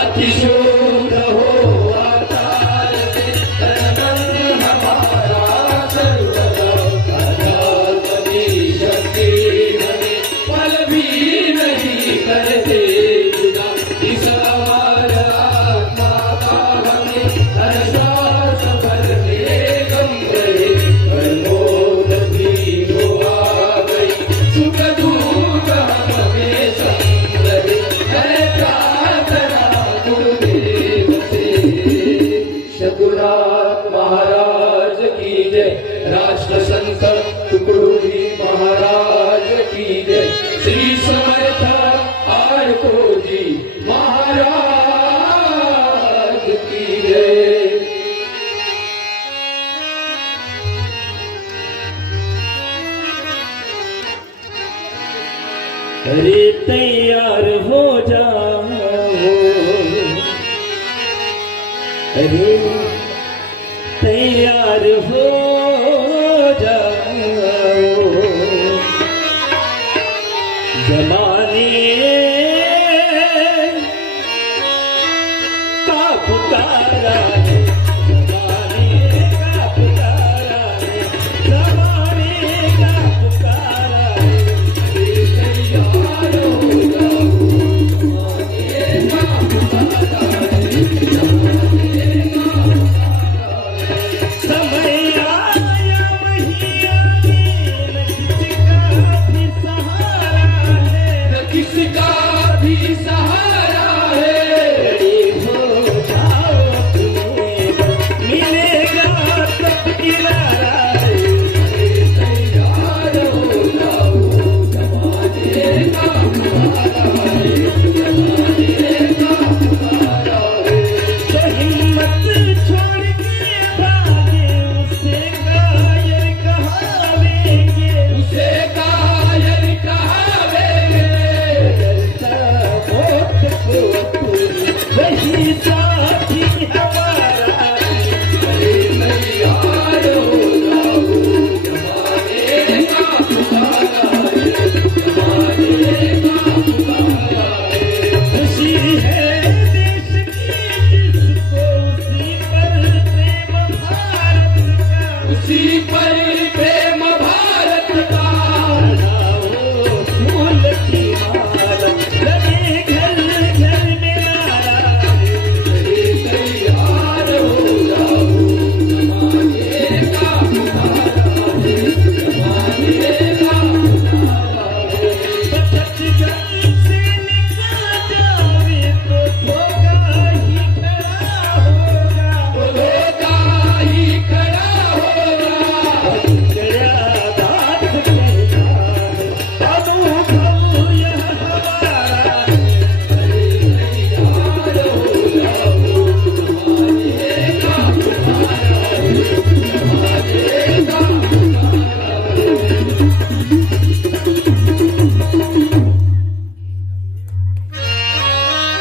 अतिशोध हो आकार से तन हमारा सर्वदा अनात्मी शक्ति हमें पल भी नहीं करते जुदा इस अमर आत्मा का हमें हर श्वास भरने गम रहे प्रमोद भी हो आ गई सुख दुख हमें संग रहे है प्रार्थना गुरुदेव से। शकुनाथ महाराज की जय, राष्ट्र संत तुकडोजी महाराज की जय, श्री समर्थ आरको जी महाराज की जय। अरे तैयार हो जाओ, अरे तैयार हो जाओ, जमाने का पुकारा